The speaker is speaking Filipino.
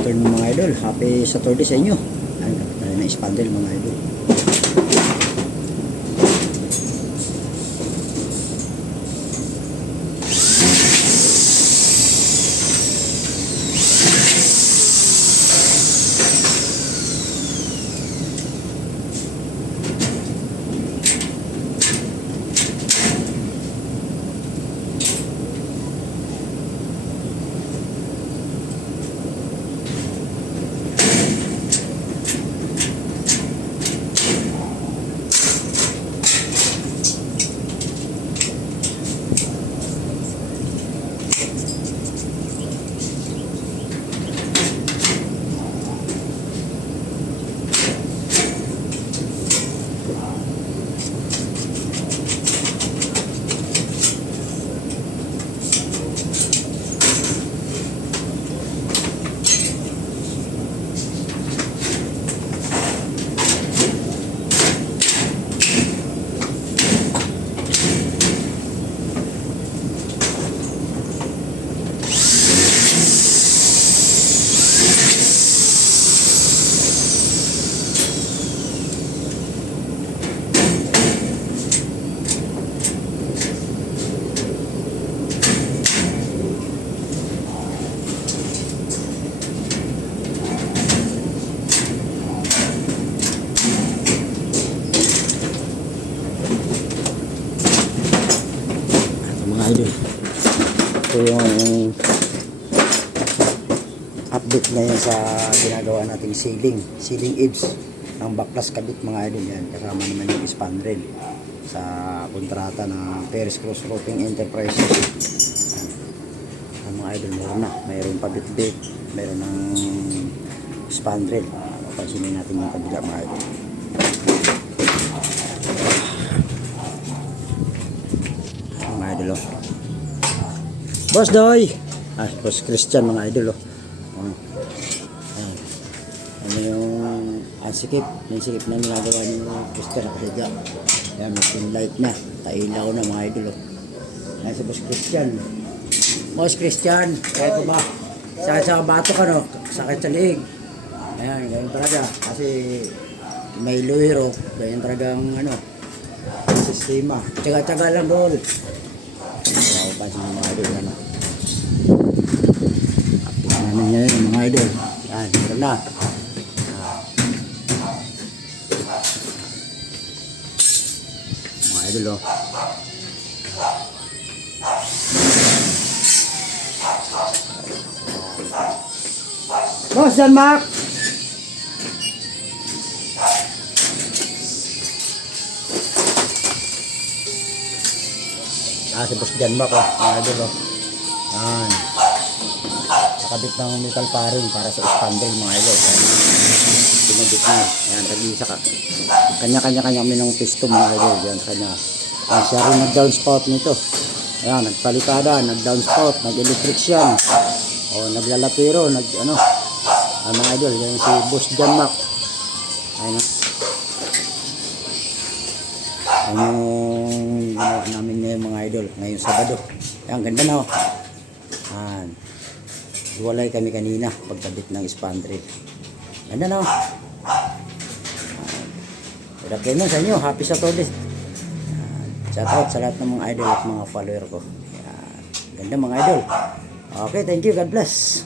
afternoon mga idol. Happy Saturday sa inyo. Ayan, kapit tayo na spandrel mga idol. Idol, ito yung update ngayon sa ginagawa nating ceiling eaves ng baklas kabit mga idol. Yan, kasama naman yung spandrel sa kontrata ng Perez Cross Roofing Enterprises. Yan, mga idol, mayroon pa bit-bit, mayroon ng spandrel. Mapansinin natin yung kabila mga idol. Mga idol, oh. Boss Doy! Boss Christian mga idol, oh. Ano yung sikip na nilagawa ni Christian nakasadya. Ayan, may pin light na. Tailaw na mga idol, oh. Ayan si Boss Christian. Boss Christian, kaya ko ba? Sa bato ka, no? Sakit sa liig. Ayan, ganyan talaga. Kasi may luhiro. Ganyan talagang sistema. Tsaga-tsaga lang, bol. Ako pa sa mga idol, update namin ngayon mga idol. Yan, meron na. Mga idol, oh. Boss, John Mark! Si Boss John Mark, oh. Mga idol, oh. Yan. Nakabit ng metal paring para sa spandrel mga idol. Pinabit na. Yan, tag-isa ka. Kanya-kanya kami ng piston mga idol. Yan sa kanya. Yan, siya rin nag-downspout nito. Yan, nagpalitada, nag-downspout, nag-electric siyan. O, naglalapiro, mga idol. Yan si Boss John Mark. Ayun na. Yung ginawa namin ngayon mga idol, ngayong Sabado. Yan, ganda na, oh. Yan. Iwalay kami kanina pagkabit ng spandrel. Ganda na, oh. Good afternoon sa inyo. Happy Saturday. Shout out sa lahat ng mga idol at mga follower ko. Yan. Ganda mga idol. Okay, thank you. God bless.